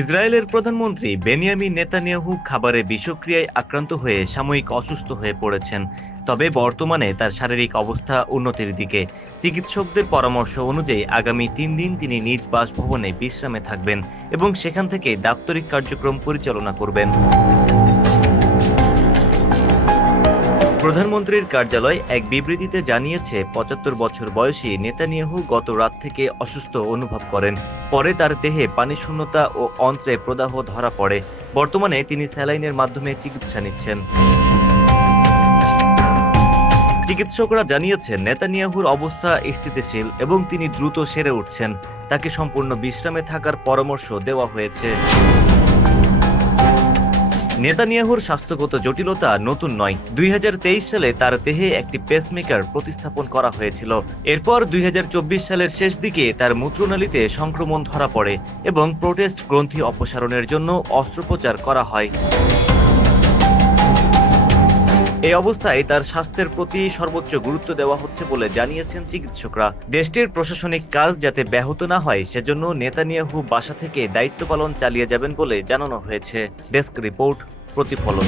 ইসরায়েলের প্রধানমন্ত্রী Benjamin Netanyahu খাবারে বিষক্রিয়ায় আক্রান্ত হয়ে সাময়িক অসুস্থ হয়ে পড়েছেন। তবে বর্তমানে তার শারীরিক অবস্থা উন্নতির দিকে। চিকিৎসকদের পরামর্শ অনুযায়ী আগামী ৩ দিন তিনি নিজ বাসভবনে বিশ্রামে থাকবেন এবং সেখান থেকে দাপ্তরিক কার্যক্রম পরিচালনা করবেন। প্রধানমন্ত্রীর কার্যালয় এক বিবৃতিতে জানিয়েছে ৭৫ বছর বয়সী নেতানিয়াহু গত রাত থেকে অসুস্থ অনুভব করেন। পরে তার দেহে পানিশূন্যতা ও অন্ত্রে প্রদাহ ধরা পড়ে। বর্তমানে তিনি স্যালাইনের মাধ্যমে চিকিৎসা নিচ্ছেন। চিকিৎসকরা জানিয়েছেন নেতানিয়াহুর অবস্থা স্থিতিশীল এবং তিনি দ্রুত সেরে উঠছেন। তাকে সম্পূর্ণ বিশ্রামে থাকার পরামর্শ দেওয়া হয়েছে। নেতানিয়াহুর স্বাস্থ্যগত জটিলতা নতুন নয়। ২০২৩ সালে তার দেহে একটি পেসমেকার প্রতিস্থাপন করা হয়েছিল। এরপর ২০২৪ সালের শেষ দিকে তার মূত্রনালীতে সংক্রমণ ধরা পড়ে এবং প্রোটেস্ট গ্রন্থি অপসারণের জন্য অস্ত্রোপচার করা হয়। এই অবস্থায় তার স্বাস্থ্যের প্রতি সর্বোচ্চ গুরুত্ব দেওয়া হচ্ছে বলে জানিয়েছেন চিকিৎসকরা। দেশটির প্রশাসনিক কাজ যাতে ব্যাহত না হয় সেজন্য নেতানিয়াহু বাসা থেকে দায়িত্ব পালন চালিয়ে যাবেন বলে জানানো হয়েছে। ডেস্ক রিপোর্ট, প্রতিফলন।